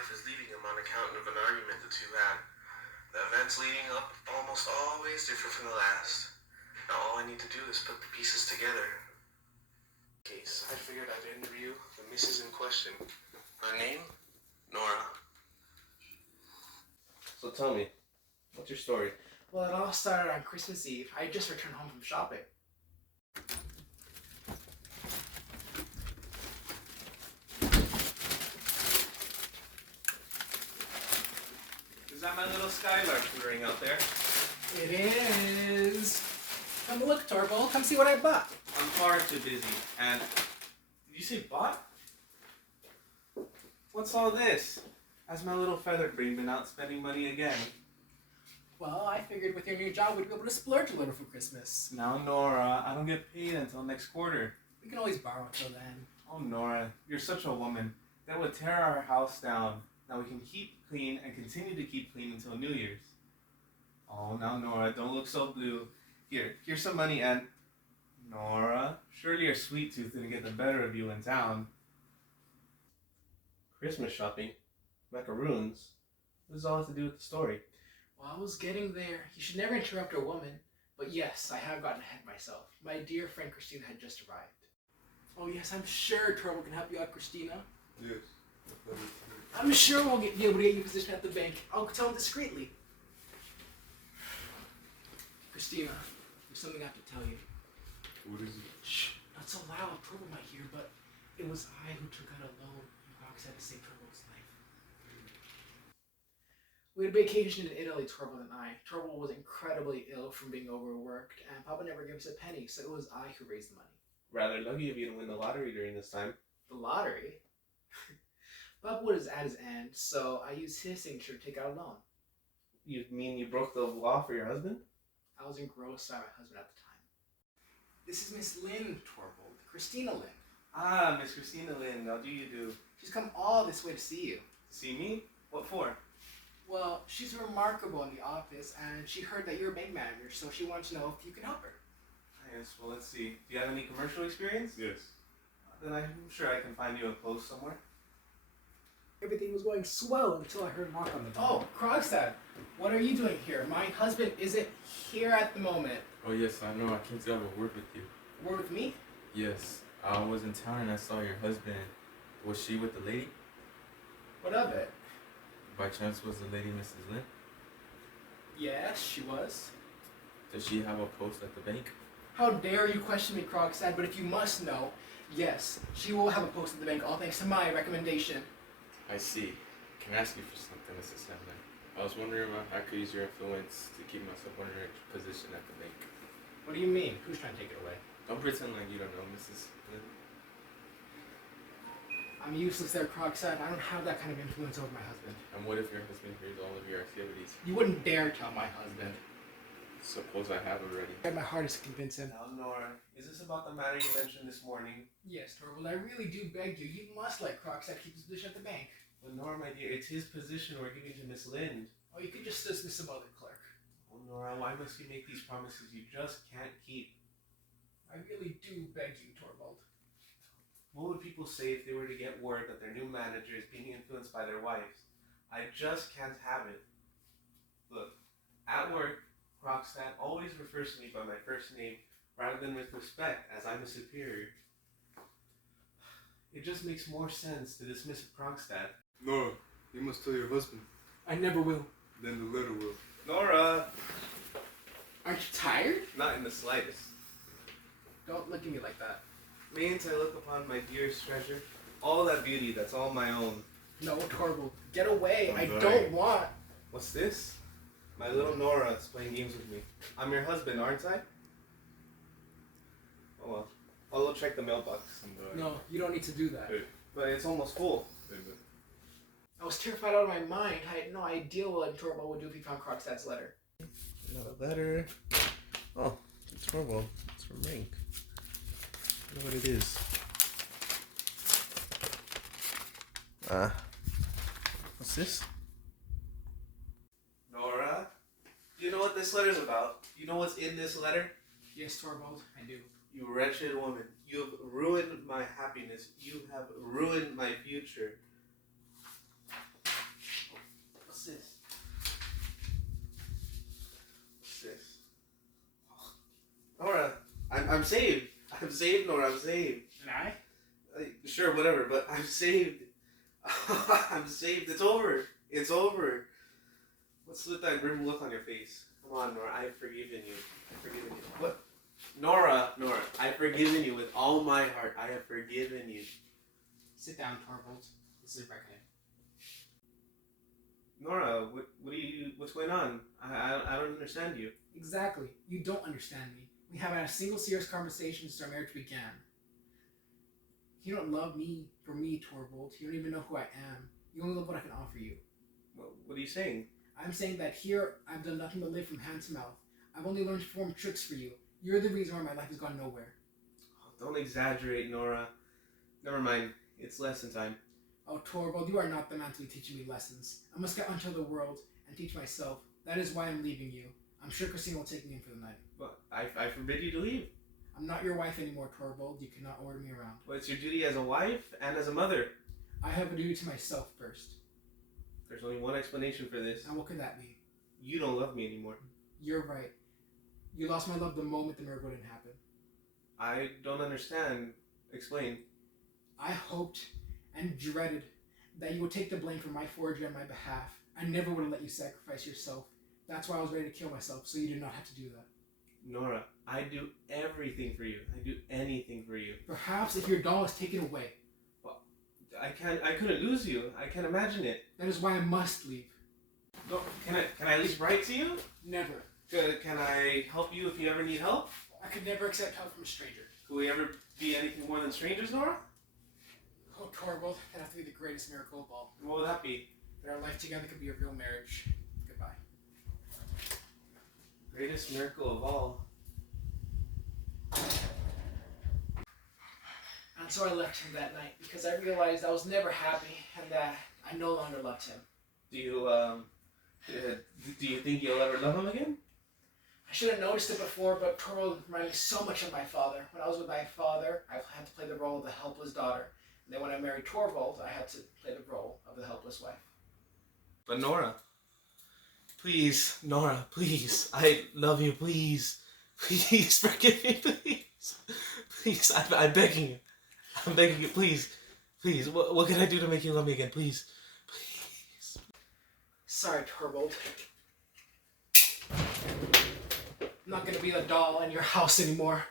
wife is leaving him on account of an argument the two had. The events leading up almost always differ from the last. Now all I need to do is put the pieces together. Case, I figured I'd interview the missus in question. Her name? Nora. So tell me, what's your story? Well, it all started on Christmas Eve. I had just returned home from shopping. Is that my little skylark twittering out there? It is. Come look, Torvald. Come see what I bought. I'm far too busy. And did you say bought? What's all this? Has my little feather brain been out spending money again? Well, I figured with your new job we'd be able to splurge a little for Christmas. Now, Nora, I don't get paid until next quarter. We can always borrow until then. Oh, Nora, you're such a woman. That would tear our house down. Now we can keep clean and continue to keep clean until New Year's. Oh, now, Nora, don't look so blue. Here's some money and... Nora, surely your sweet tooth didn't get the better of you in town. Christmas shopping? Macaroons? What does all have to do with the story? Well, I was getting there. You should never interrupt a woman. But yes, I have gotten ahead myself. My dear friend Christina had just arrived. Oh yes, I'm sure Torvald can help you out, Christina. Yes. I'm sure we'll be able to get you a position at the bank. I'll tell him discreetly. Christina, there's something I have to tell you. What is it? Shh, not so loud. Torvald might hear, but it was I who took out a loan and Rox had to save Torvald's life. We had a vacation in Italy, Torvald and I. Torvald was incredibly ill from being overworked, and Papa never gave us a penny, so it was I who raised the money. Rather lucky of you to win the lottery during this time. The lottery? Papa was at his end, so I used his signature to take out a loan. You mean you broke the law for your husband? I was engrossed by my husband at the time. This is Miss Lynn, Torvald. Christina Lynn. Ah, Miss Christina Lynn, how do you do? She's come all this way to see you. See me? What for? Well, she's remarkable in the office, and she heard that you're a bank manager, so she wanted to know if you can help her. Yes, well, let's see. Do you have any commercial experience? Yes. Then I'm sure I can find you a post somewhere. Everything was going swell until I heard a knock on the door. Oh, Krogstad, what are you doing here? My husband isn't here at the moment. Oh yes, I know. I came to have a word with you. Word with me? Yes. I was in town and I saw your husband. Was she with the lady? What of it? By chance was the lady Mrs. Lynn? Yes, she was. Does she have a post at the bank? How dare you question me, Krogstad, but if you must know, yes, she will have a post at the bank, all thanks to my recommendation. I see. Can I ask you for something, Mrs. Sandman? I was wondering if I could use your influence to keep myself in a position at the bank. What do you mean? Who's trying to take it away? Don't pretend like you don't know, Mrs. Lynn. I'm useless there, Krogstad. I don't have that kind of influence over my husband. And what if your husband hears all of your activities? You wouldn't dare tell my husband. Suppose I have already. I tried my hardest to convince him. Now, Nora, is this about the matter you mentioned this morning? Yes, Torvald, I really do beg you. You must let Krogstad keep his position at the bank. Well, Nora, my dear, it's his position we're giving to Miss Lind. Or you could just dismiss some other clerk. Oh, Nora, why must you make these promises you just can't keep? I really do beg you, Torvald. What would people say if they were to get word that their new manager is being influenced by their wives? I just can't have it. Look, at work, Krogstad always refers to me by my first name rather than with respect, as I'm a superior. It just makes more sense to dismiss Krogstad. No, you must tell your husband. I never will. Then the letter will. Nora! Aren't you tired? Not in the slightest. Don't look at me like that. Mayn't I look upon my dearest treasure? All that beauty that's all my own. No, Torvald, get away. I'm I dying. don't want. What's this? My little Nora is playing games with me. I'm your husband, aren't I? Oh well. I'll go check the mailbox. No, you don't need to do that. Hey. But it's almost full. I was terrified out of my mind. I had no idea what Torvald would do if he found Krogstad's letter. Another letter. Oh, it's Torvald. It's from Rink. I know what it is. What's this? Nora? Do you know what this letter's about? Do you know what's in this letter? Yes, Torvald, I do. You wretched woman. You have ruined my happiness. You have ruined my future. I'm saved. I'm saved, Nora. I'm saved. And I? Sure, whatever, but I'm saved. I'm saved. It's over. It's over. What's with that grim look on your face? Come on, Nora. I've forgiven you. I've forgiven you. What? Nora, I've forgiven you with all my heart. I have forgiven you. Sit down, Torvald. This is reckoning. Nora, what's going on? I don't understand you. Exactly. You don't understand me. We haven't had a single serious conversation since our marriage began. You don't love me for me, Torvald. You don't even know who I am. You only love what I can offer you. What are you saying? I'm saying that here, I've done nothing but live from hand to mouth. I've only learned to perform tricks for you. You're the reason why my life has gone nowhere. Oh, don't exaggerate, Nora. Never mind. It's lesson time. Oh, Torvald, you are not the man to be teaching me lessons. I must get onto the world and teach myself. That is why I'm leaving you. I'm sure Christina will take me in for the night. But I forbid you to leave. I'm not your wife anymore, Torvald. You cannot order me around. Well, it's your duty as a wife and as a mother. I have a duty to myself first. There's only one explanation for this. And what could that be? You don't love me anymore. You're right. You lost my love the moment the miracle didn't happen. I don't understand. Explain. I hoped and dreaded that you would take the blame for my forgery on my behalf. I never would have let you sacrifice yourself. That's why I was ready to kill myself, so you did not have to do that. Nora, I do everything for you. I do anything for you. Perhaps if your doll is taken away. I couldn't lose you. I can't imagine it. That is why I must leave. No, can I at least write to you? Never. Can I help you if you ever need help? I could never accept help from a stranger. Could we ever be anything more than strangers, Nora? Oh, Torvald, that'd have to be the greatest miracle of all. What would that be? That our life together could be a real marriage. Goodbye. Greatest miracle of all. And so I left him that night because I realized I was never happy and that I no longer loved him. Do you think you'll ever love him again? I should have noticed it before, but Torvald reminded me so much of my father. When I was with my father, I had to play the role of the helpless daughter. And then when I married Torvald, I had to play the role of the helpless wife. But Nora, please, Nora, please, I love you, please, please forgive me, please, please, I'm begging you, please, what can I do to make you love me again, please, please. Sorry, Torvald. I'm not gonna be the doll in your house anymore.